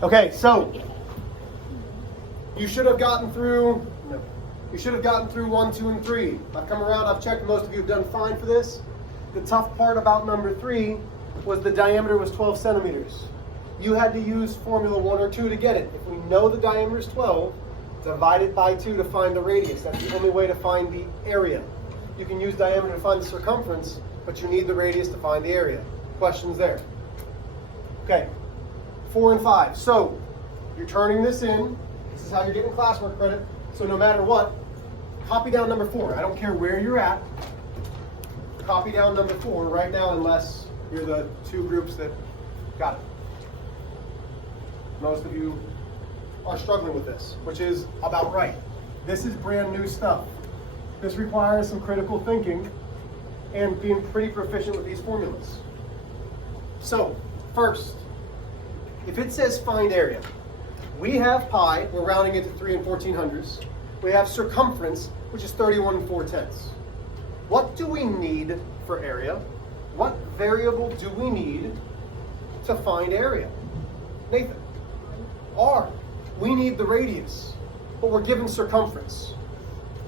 Okay, so you should have gotten through. No, you should have gotten through 1, 2, and 3. I've come around. I've checked. Most of you have done fine for this. The tough part about number 3 was the diameter was 12 centimeters. You had to use formula 1 or 2 to get it. If we know the diameter is 12, divide it by 2 to find the radius. That's the only way to find the area. You can use diameter to find the circumference, but you need the radius to find the area. Questions there? Okay, 4 and 5. So you're turning this in. This is how you're getting classwork credit. So no matter what, copy down number 4. I don't care where you're at. Copy down number 4 right now, unless you're the 2 groups that got it. Most of you are struggling with this, which is about right. This is brand new stuff. This requires some critical thinking and being pretty proficient with these formulas. So, first, if it says find area, we have pi, we're rounding it to 3 1400ths. We have circumference, which is 31 4/10. What do we need for area? What variable do we need to find area? Nathan? R. We need the radius, but we're given circumference.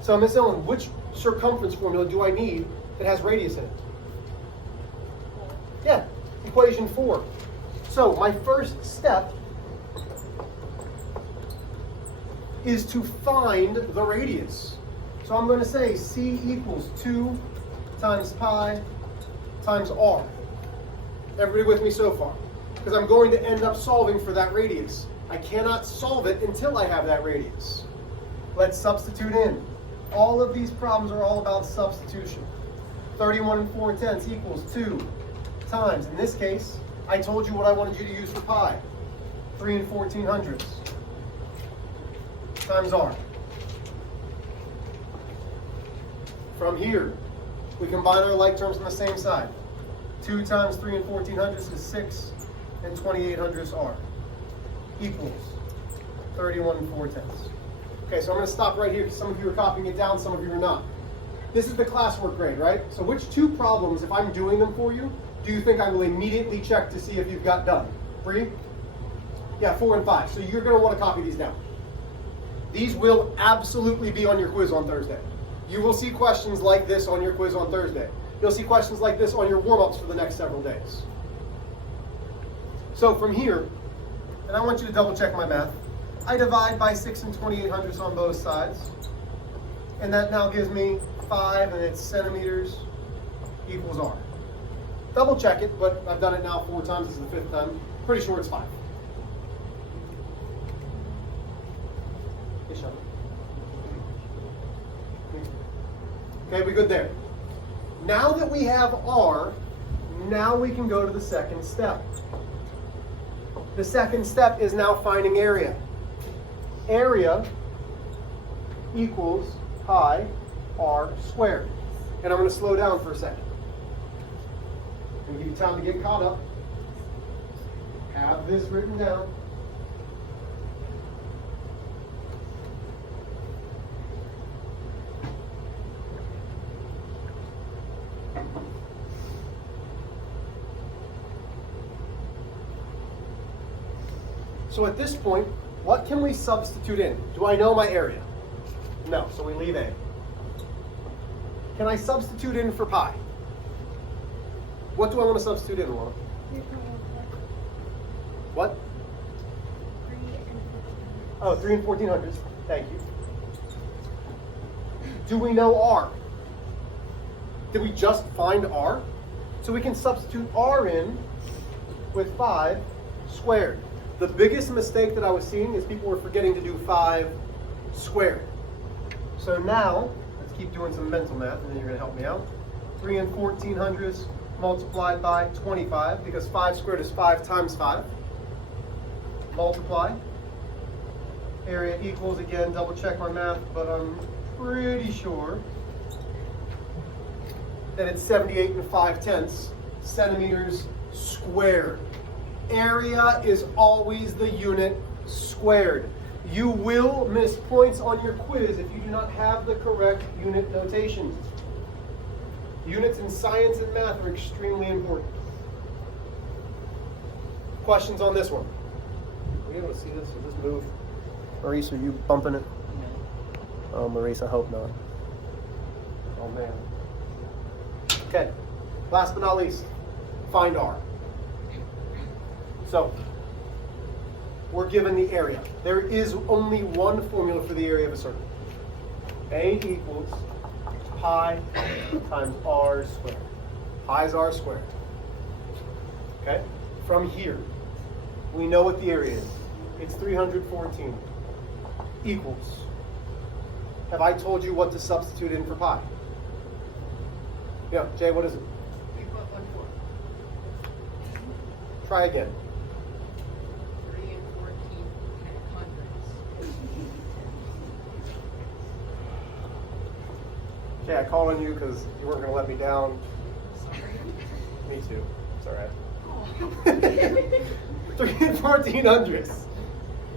So Miss Ellen, which circumference formula do I need that has radius in it? Yeah, equation 4. So my first step is to find the radius. So I'm going to say C equals 2 times pi times r. Everybody with me so far? Because I'm going to end up solving for that radius. I cannot solve it until I have that radius. Let's substitute in. All of these problems are all about substitution. 31 4/10 equals 2 times, in this case, I told you what I wanted you to use for pi. 3 1400ths times r. From here, we combine our like terms on the same side. 2 times 3 1400ths is 6 and 2800ths r. Equals 31 4/10. Okay, so I'm going to stop right here because some of you are copying it down, some of you are not. This is the classwork grade, right? So which 2 problems, if I'm doing them for you, do you think I will immediately check to see if you've got done? 3? Yeah, 4 and 5. So you're going to want to copy these down. These will absolutely be on your quiz on Thursday. You will see questions like this on your quiz on Thursday. You'll see questions like this on your warm-ups for the next several days. So from here, and I want you to double check my math, I divide by 6 and 2800ths on both sides. And that now gives me 5, and it's centimeters equals r. Double check it, but I've done it now 4 times. This is the 5th time. Pretty sure it's 5. Okay, we good there? Now that we have r, now we can go to the second step. The second step is now finding area. Area equals pi r squared. And I'm going to slow down for a second. I'm going to give you time to get caught up. Have this written down. So at this point, what can we substitute in? Do I know my area? No, so we leave A. Can I substitute in for pi? What do I want to substitute in, Alana? What? 3 and 1400ths. Thank you. Do we know r? Did we just find r? So we can substitute r in with 5 squared. The biggest mistake that I was seeing is people were forgetting to do 5 squared. So now, let's keep doing some mental math, and then you're going to help me out. 3 and 1400ths multiplied by 25, because 5 squared is 5 times 5. Multiply. Area equals, again, double check my math, but I'm pretty sure that it's 78 and 5/10 centimeters squared. Area is always the unit squared. You will miss points on your quiz if you do not have the correct unit notation. Units in science and math are extremely important. Questions on this one? Are you able to see this? Or just move? Maurice, are you bumping it? Oh, Maurice, I hope not. Oh, man. Okay. Last but not least, find R. So, we're given the area. There is only one formula for the area of a circle. A equals pi times r squared. Pi is r squared. Okay? From here, we know what the area is. It's 314 equals. Have I told you what to substitute in for pi? Yeah, Jay, what is it? 3.14. Try again. 3 and 14 hundredths. Okay, I called on you because you weren't going to let me down. Sorry. Me too. It's all right. Oh. 3 and 14 hundredths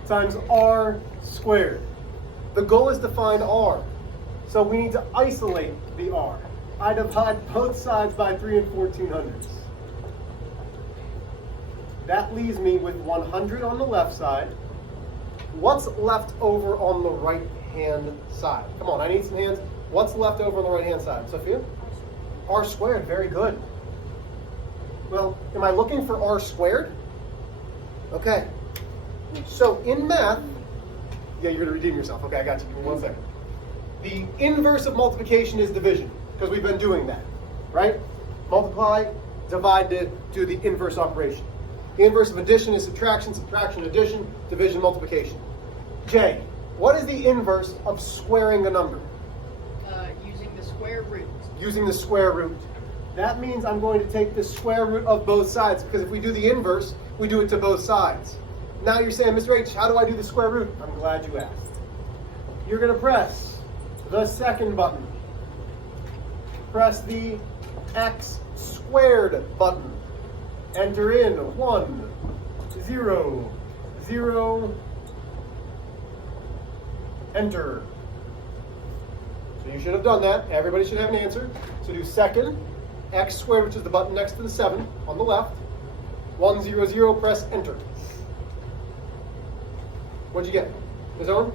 times r squared. The goal is to find r. So we need to isolate the r. I divide both sides by 3 and 14 hundredths. That leaves me with 100 on the left side. What's left over on the right-hand side? Come on, I need some hands. What's left over on the right-hand side? Sophia? R squared, very good. Well, am I looking for r squared? Okay. So in math, yeah, you're going to redeem yourself. Okay, I got you. Give me 1 second. The inverse of multiplication is division, because we've been doing that, right? Multiply, divide to do the inverse operation. The inverse of addition is subtraction, subtraction, addition, division, multiplication. Jay, what is the inverse of squaring a number? Using the square root. Using the square root. That means I'm going to take the square root of both sides, because if we do the inverse, we do it to both sides. Now you're saying, Mr. H, how do I do the square root? I'm glad you asked. You're going to press the second button. Press the x squared button. Enter in 1, 0, 0, enter. So you should have done that. Everybody should have an answer. So do second, x squared, which is the button next to the 7 on the left. 1, 0, 0, press enter. What'd you get? Ms. Owen?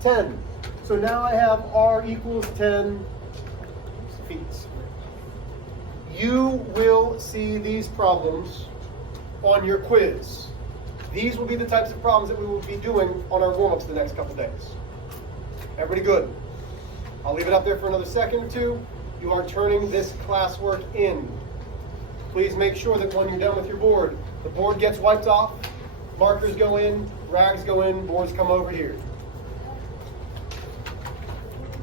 10. So now I have r equals 10 feet. You will see these problems on your quiz. These will be the types of problems that we will be doing on our warm-ups the next couple days. Everybody good? I'll leave it up there for another second or two. You are turning this classwork in. Please make sure that when you're done with your board, the board gets wiped off, markers go in, rags go in, boards come over here.